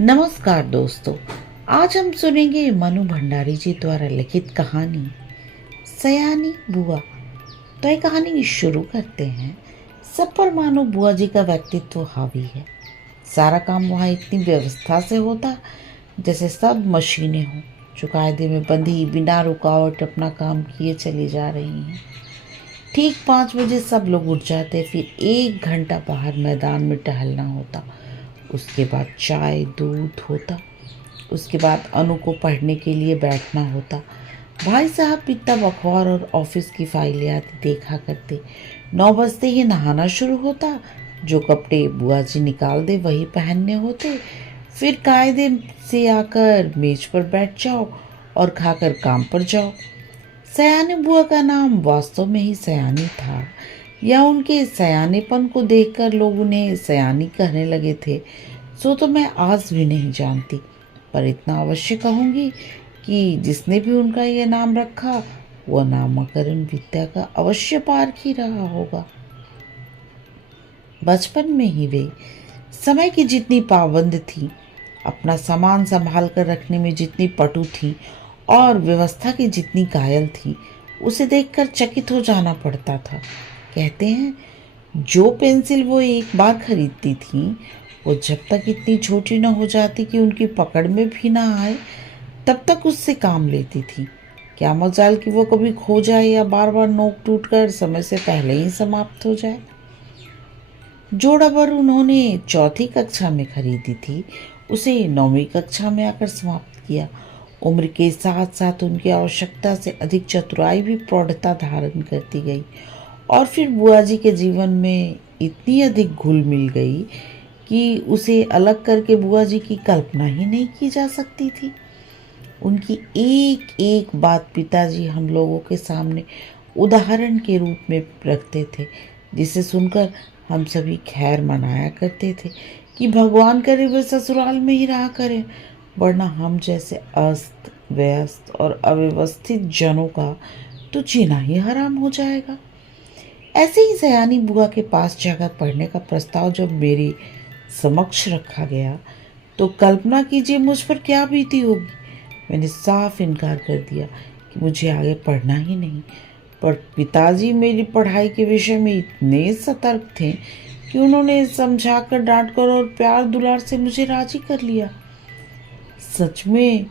नमस्कार दोस्तों। आज हम सुनेंगे मनु भंडारी जी द्वारा लिखित कहानी सयानी बुआ। तो ये कहानी शुरू करते हैं। सब पर मानो बुआ जी का व्यक्तित्व हावी है। सारा काम वहाँ इतनी व्यवस्था से होता जैसे सब मशीनें हों जो कायदे में बंधी बिना रुकावट अपना काम किए चली जा रही हैं। ठीक 5 बजे सब लोग उठ जाते, फिर 1 घंटा बाहर मैदान में टहलना होता। उसके बाद चाय दूध होता। उसके बाद अनु को पढ़ने के लिए बैठना होता। भाई साहब किताब अखबार और ऑफिस की फाइलें आती देखा करते। 9 बजते ही नहाना शुरू होता। जो कपड़े बुआ जी निकाल दे वही पहनने होते। फिर कायदे से आकर मेज पर बैठ जाओ और खाकर काम पर जाओ। सयानी बुआ का नाम वास्तव में ही सयानी था या उनके सयानेपन को देखकर लोग उन्हें सयानी कहने लगे थे, सो तो मैं आज भी नहीं जानती। पर इतना अवश्य कहूँगी कि जिसने भी उनका यह नाम रखा वह नामकरण विद्या का अवश्य पारख ही रहा होगा। बचपन में ही वे समय की जितनी पाबंद थी, अपना सामान संभाल कर रखने में जितनी पटु थी और व्यवस्था की जितनी कायल थी, उसे देखकर चकित हो जाना पड़ता था। कहते हैं जो पेंसिल वो एक बार खरीदती थी वो जब तक इतनी छोटी न हो जाती कि उनकी पकड़ में भी ना आए तब तक उससे काम लेती थी। क्या मजाल कि वो कभी खो जाए या बार बार नोक टूट कर समय से पहले ही समाप्त हो जाए। जो रबर उन्होंने चौथी कक्षा में खरीदी थी उसे 9वीं कक्षा में आकर समाप्त किया। उम्र के साथ साथ उनकी आवश्यकता से अधिक चतुराई भी प्रौढ़ता धारण करती गई और फिर बुआ जी के जीवन में इतनी अधिक घुल मिल गई कि उसे अलग करके बुआ जी की कल्पना ही नहीं की जा सकती थी। उनकी एक एक बात पिताजी हम लोगों के सामने उदाहरण के रूप में रखते थे, जिसे सुनकर हम सभी खैर मनाया करते थे कि भगवान करे वे ससुराल में ही रहा करें, वरना हम जैसे अस्त व्यस्त और अव्यवस्थित जनों का तो जीना ही हराम हो जाएगा। ऐसे ही सयानी बुआ के पास जाकर पढ़ने का प्रस्ताव जब मेरे समक्ष रखा गया तो कल्पना कीजिए मुझ पर क्या बीती होगी। मैंने साफ इनकार कर दिया कि मुझे आगे पढ़ना ही नहीं। पर पिताजी मेरी पढ़ाई के विषय में इतने सतर्क थे कि उन्होंने समझाकर डांटकर और प्यार दुलार से मुझे राजी कर लिया। सच में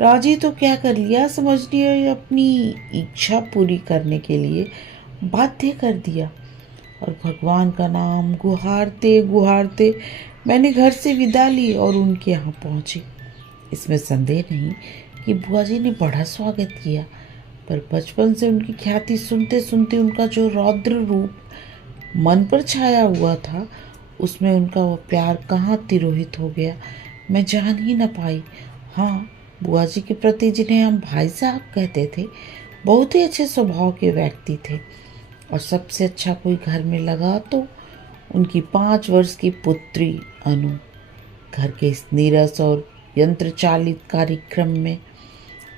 राजी तो क्या कर लिया, समझिए अपनी इच्छा पूरी करने के लिए बाध्य कर दिया। और भगवान का नाम गुहारते गुहारते मैंने घर से विदा ली और उनके यहाँ पहुँची। इसमें संदेह नहीं कि बुआ जी ने बड़ा स्वागत किया, पर बचपन से उनकी ख्याति सुनते सुनते उनका जो रौद्र रूप मन पर छाया हुआ था उसमें उनका वो प्यार कहाँ तिरोहित हो गया मैं जान ही न पाई। हाँ, बुआ जी के प्रति जिन्हें हम भाई साहब कहते थे बहुत ही अच्छे स्वभाव के व्यक्ति थे और सबसे अच्छा कोई घर में लगा तो उनकी 5 वर्ष की पुत्री अनु। घर के इस नीरस और यंत्र चालित कार्यक्रम में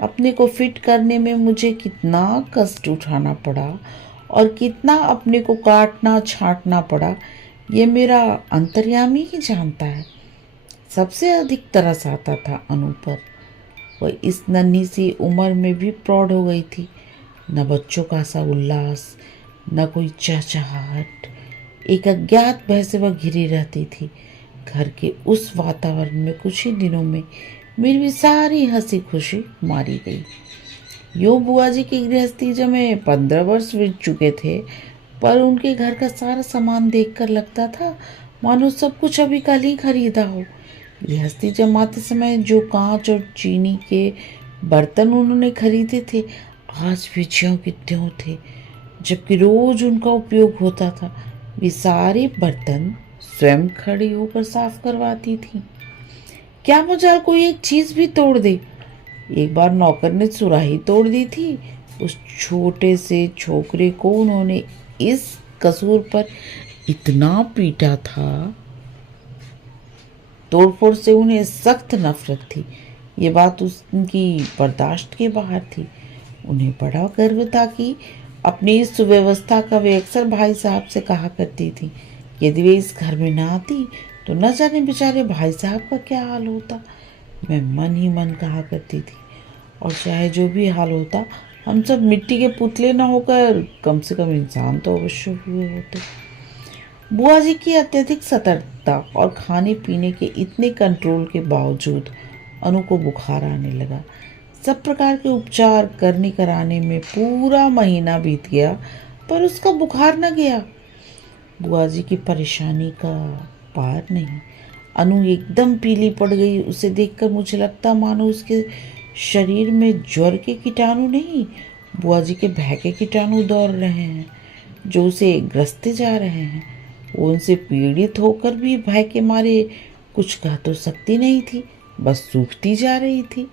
अपने को फिट करने में मुझे कितना कष्ट उठाना पड़ा और कितना अपने को काटना छांटना पड़ा, ये मेरा अंतर्यामी ही जानता है। सबसे अधिक तरस आता था अनु पर। वह इस नन्ही सी उम्र में भी प्रौढ़ हो गई थी। न बच्चों का सा उल्लास, न कोई चहचहाहट। एक अज्ञात भय से वह घिरी रहती थी। घर के उस वातावरण में कुछ ही दिनों में मेरी भी सारी हंसी खुशी मारी गई। यो बुआ जी की गृहस्थी जब में 15 वर्ष बीत चुके थे, पर उनके घर का सारा सामान देखकर लगता था मानो सब कुछ अभी कल ही खरीदा हो। गृहस्थी जमाते समय जो कांच और चीनी के बर्तन उन्होंने खरीदे थे आज भी ज्यों के त्यों थे, जबकि रोज उनका उपयोग होता था। वे सारे बर्तन स्वयं खड़ी होकर साफ करवाती थी। क्या मजाल कोई एक चीज भी तोड़ दे। एक बार नौकर ने सुराही तोड़ दी थी। उस छोटे से छोकरे को उन्होंने इस कसूर पर इतना पीटा था। तोड़फोड़ से उन्हें सख्त नफरत थी। ये बात उनकी बर्दाश्त के बाहर थी। उन्हें बड़ा गर्व था कि अपनी इस सुव्यवस्था का वे अक्सर भाई साहब से कहा करती थी। यदि वे इस घर में ना आती तो न जाने बेचारे भाई साहब का क्या हाल होता। मैं मन ही मन कहा करती थी, और चाहे जो भी हाल होता, हम सब मिट्टी के पुतले न होकर कम से कम इंसान तो अवश्य हुए होते। बुआ जी की अत्यधिक सतर्कता और खाने पीने के इतने कंट्रोल के बावजूद अनु को बुखार आने लगा। सब प्रकार के उपचार करने कराने में पूरा महीना बीत गया, पर उसका बुखार न गया। बुआ जी की परेशानी का पार नहीं। अनु एकदम पीली पड़ गई। उसे देखकर मुझे लगता मानो उसके शरीर में ज्वर के कीटाणु नहीं, बुआ जी के भय के कीटाणु दौड़ रहे हैं, जो उसे ग्रसते जा रहे हैं। वो उनसे पीड़ित होकर भी भय के मारे कुछ कह तो सकती नहीं थी, बस सूखती जा रही थी।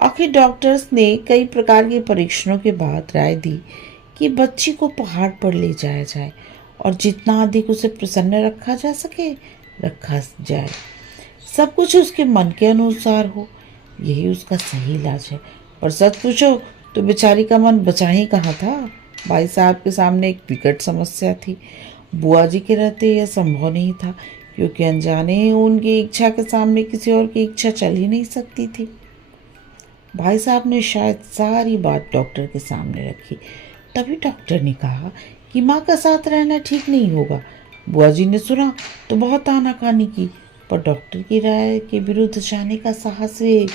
आखिर डॉक्टर्स ने कई प्रकार के परीक्षणों के बाद राय दी कि बच्ची को पहाड़ पर ले जाया जाए और जितना अधिक उसे प्रसन्न रखा जा सके रखा जाए। सब कुछ उसके मन के अनुसार हो, यही उसका सही इलाज है। पर सच पूछो तो बेचारी का मन बचा ही कहाँ था। भाई साहब के सामने एक विकट समस्या थी। बुआ जी के रहते यह संभव नहीं था, क्योंकि अनजाने उनकी इच्छा के सामने किसी और की इच्छा चल ही नहीं सकती थी। भाई साहब ने शायद सारी बात डॉक्टर के सामने रखी। तभी डॉक्टर ने कहा कि माँ का साथ रहना ठीक नहीं होगा। बुआ जी ने सुना तो बहुत आनाकानी की, पर डॉक्टर की राय के विरुद्ध जाने का साहस वे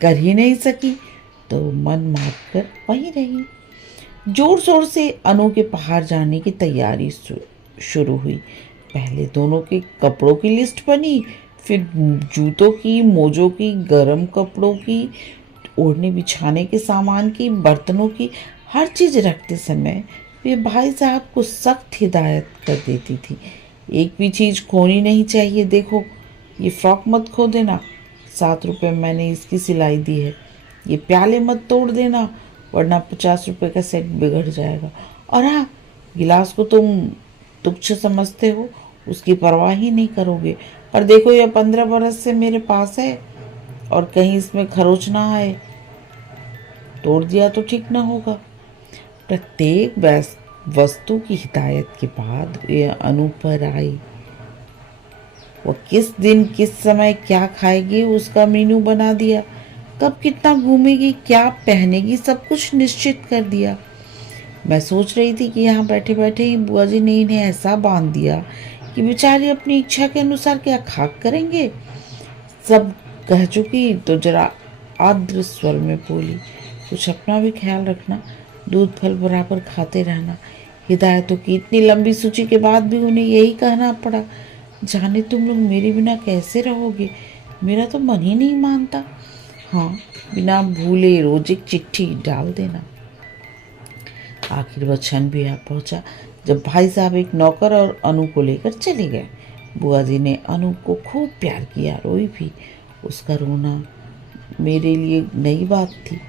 कर ही नहीं सकी, तो मन मार कर वहीं रही। जोर शोर से अनु के पहाड़ जाने की तैयारी शुरू हुई। पहले दोनों के कपड़ों की लिस्ट बनी, फिर जूतों की, मोजों की, गर्म कपड़ों की, ओढ़ने बिछाने के सामान की, बर्तनों की। हर चीज़ रखते समय वे भाई साहब को सख्त हिदायत कर देती थी। एक भी चीज़ खोनी नहीं चाहिए। देखो, ये फ्रॉक मत खो देना, 7 रुपये मैंने इसकी सिलाई दी है। ये प्याले मत तोड़ देना, वरना 50 रुपये का सेट बिगड़ जाएगा। और हाँ, गिलास को तुम तुच्छ समझते हो, उसकी परवाह ही नहीं करोगे। पर देखो, यह 15 बरस से मेरे पास है, और कहीं इसमें खरोच ना आए, तोड़ दिया तो ठीक ना होगा। प्रत्येक वस्तु की हिदायत के बाद वे अनु पर आई। वो किस दिन किस समय क्या खाएगी उसका मेनू बना दिया, कब कितना घूमेगी, क्या पहनेगी, सब कुछ निश्चित कर दिया। मैं सोच रही थी कि यहाँ बैठे बैठे ही बुआ जी ने इन्हें ऐसा बांध दिया कि बेचारी अपनी इच्छा के अनुसार क्या खाक करेंगे। सब कह चुकी तो जरा आर्द्र स्वर में बोली, कुछ अपना भी ख्याल रखना, दूध फल बराबर खाते रहना। हिदायतों की इतनी लंबी सूची के बाद भी उन्हें यही कहना पड़ा। जाने तुम लोग मेरे बिना कैसे रहोगे, मेरा तो मन ही नहीं मानता। हाँ, बिना भूले रोज एक चिट्ठी डाल देना। आखिर वह क्षण भी आ पहुंचा जब भाई साहब एक नौकर और अनु को लेकर चले गए। बुआ जी ने अनु को खूब प्यार किया, रोई भी। उसका रोना मेरे लिए नई बात थी।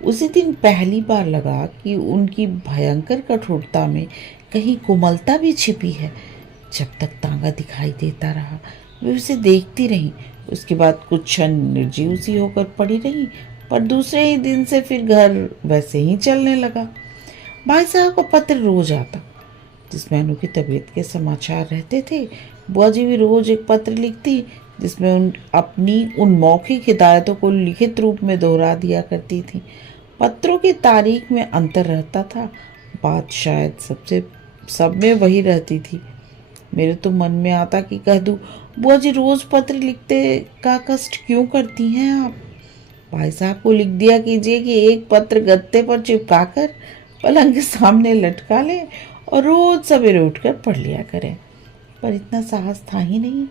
उसी दिन पहली बार लगा कि उनकी भयंकर कठोरता में कहीं कोमलता भी छिपी है। जब तक तांगा दिखाई देता रहा, वे उसे देखती रहीं। उसके बाद कुछ क्षण निर्जीव सी होकर पड़ी रही, पर दूसरे ही दिन से फिर घर वैसे ही चलने लगा। भाई साहब का पत्र रोज आता, जिसमें अनु की तबीयत के समाचार रहते थे। बुआ जी भी रोज एक पत्र लिखती, जिसमें अपनी उन मौखिक हिदायतों को लिखित रूप में दोहरा दिया करती थी। पत्रों की तारीख में अंतर रहता था, बात शायद सब में वही रहती थी। मेरे तो मन में आता कि कह दूं, बुआ जी रोज पत्र लिखते का कष्ट क्यों करती हैं आप। भाई साहब को लिख दिया कीजिए कि एक पत्र गत्ते पर चिपकाकर पलंग के सामने लटका लें और रोज सवेरे उठकर पढ़ लिया करें। पर इतना साहस था ही नहीं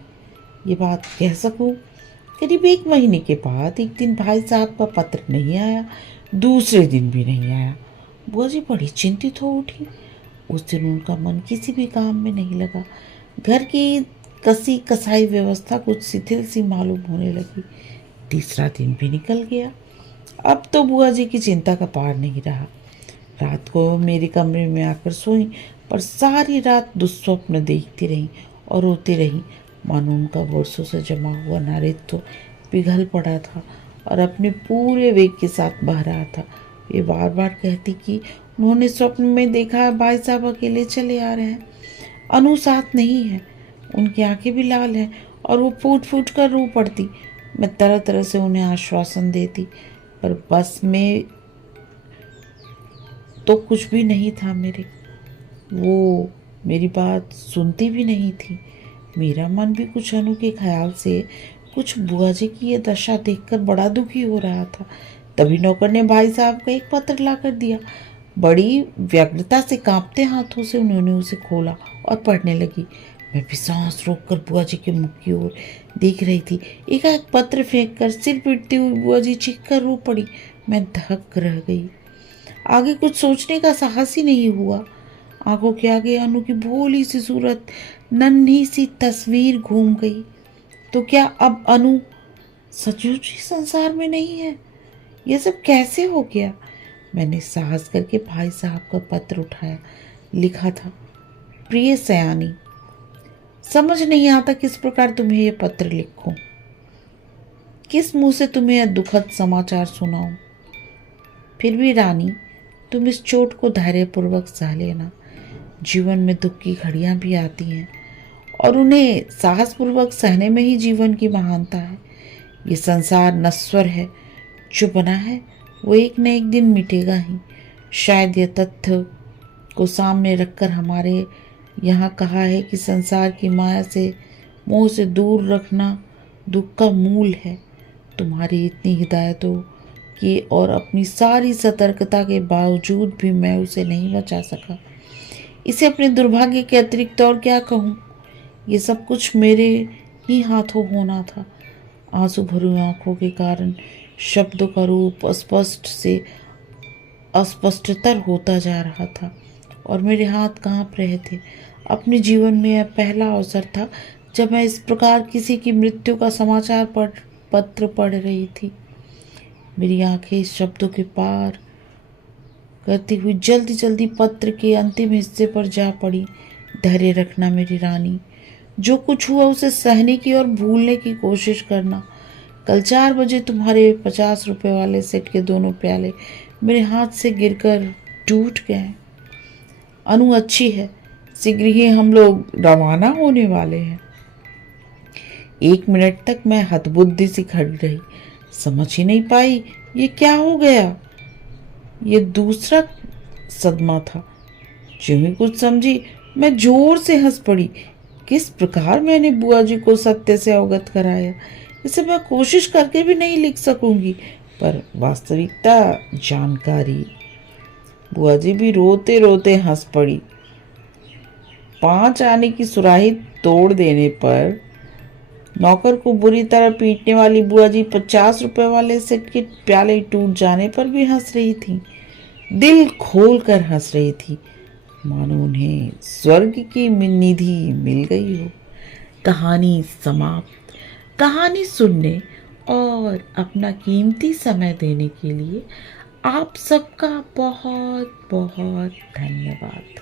ये बात कह सकूं। करीब 1 महीने के बाद एक दिन भाई साहब का पत्र नहीं आया, दूसरे दिन भी नहीं आया। बुआ जी बड़ी चिंतित हो उठी। उस दिन उनका मन किसी भी काम में नहीं लगा। घर की कसी कसाई व्यवस्था कुछ शिथिल सी मालूम होने लगी। तीसरा दिन भी निकल गया। अब तो बुआ जी की चिंता का पार नहीं रहा। रात को मेरे कमरे में आकर सोई, पर सारी रात दुस्वप्न देखती रही और रोती रही, मानो उनका वर्षों से जमा हुआ नारित्व पिघल पड़ा था और अपने पूरे वेग के साथ बह रहा था। वे बार बार कहती कि उन्होंने स्वप्न में देखा भाई साहब अकेले चले आ रहे हैं, अनु साथ नहीं है। उनकी आंखें भी लाल हैं और वो फूट फूट कर रो पड़ती। मैं तरह तरह से उन्हें आश्वासन देती, पर बस में तो कुछ भी नहीं था मेरे। वो मेरी बात सुनती भी नहीं थी। मेरा मन भी कुछ अनु के ख्याल से, कुछ बुआ जी की ये दशा देखकर बड़ा दुखी हो रहा था। तभी नौकर ने भाई साहब का एक पत्र लाकर दिया। बड़ी व्यग्रता से कांपते हाथों से उन्होंने उसे खोला और पढ़ने लगी। मैं भी सांस रोककर बुआ जी के मुख की ओर देख रही थी। एकाएक पत्र फेंक कर सिर पीटती हुई बुआ जी चीख कर रो पड़ी। मैं धक रह गई। आगे कुछ सोचने का साहस ही नहीं हुआ। आंखों के आगे अनु की भोली सी सूरत, नन्ही सी तस्वीर घूम गई। तो क्या अब अनु सचमुच ही संसार में नहीं है? यह सब कैसे हो गया? मैंने साहस करके भाई साहब का पत्र उठाया। लिखा था, प्रिय सयानी, समझ नहीं आता किस प्रकार तुम्हें यह पत्र लिखूं, किस मुंह से तुम्हें यह दुखद समाचार सुनाऊं। फिर भी रानी, तुम इस चोट को धैर्यपूर्वक सह लेना। जीवन में दुख की घड़ियां भी आती हैं और उन्हें साहसपूर्वक सहने में ही जीवन की महानता है। ये संसार नश्वर है, जो बना है वो एक न एक दिन मिटेगा ही। शायद यह तथ्य को सामने रखकर हमारे यहाँ कहा है कि संसार की माया से, मोह से दूर रखना दुख का मूल है। तुम्हारी इतनी हिदायतों की और अपनी सारी सतर्कता के बावजूद भी मैं उसे नहीं बचा सका। इसे अपने दुर्भाग्य के अतिरिक्त और क्या कहूँ। ये सब कुछ मेरे ही हाथों होना था। आंसू भरी आंखों के कारण शब्दों का रूप अस्पष्ट से अस्पष्टतर होता जा रहा था और मेरे हाथ कांप रहे थे। अपने जीवन में यह पहला अवसर था जब मैं इस प्रकार किसी की मृत्यु का समाचार पत्र पढ़ रही थी। मेरी आंखें इस शब्दों के पार करती हुई जल्दी जल्दी पत्र के अंतिम हिस्से पर जा पड़ी। धैर्य रखना मेरी रानी, जो कुछ हुआ उसे सहने की और भूलने की कोशिश करना। कल 4 बजे तुम्हारे 50 रुपए वाले सेट के दोनों प्याले मेरे हाथ से गिरकर टूट गए। अनु अच्छी है, शीघ्र ही हम लोग रवाना होने वाले हैं। 1 मिनट तक मैं हतबुद्धि सी खड़ी रही, समझ ही नहीं पाई ये क्या हो गया। ये दूसरा सदमा था। जो ही कुछ समझी, मैं जोर से हंस पड़ी। किस प्रकार मैंने बुआ जी को सत्य से अवगत कराया, इसे मैं कोशिश करके भी नहीं लिख सकूंगी, पर वास्तविकता जानकारी। बुआ जी भी रोते रोते हंस पड़ी। 5 आने की सुराही तोड़ देने पर नौकर को बुरी तरह पीटने वाली बुआ जी 50 रुपए वाले सेट के प्याले टूट जाने पर भी हंस रही थी। दिल खोल कर हंस रही थी, मानो उन्हें स्वर्ग की निधि मिल गई हो। कहानी समाप्त। कहानी सुनने और अपना कीमती समय देने के लिए आप सबका बहुत बहुत धन्यवाद।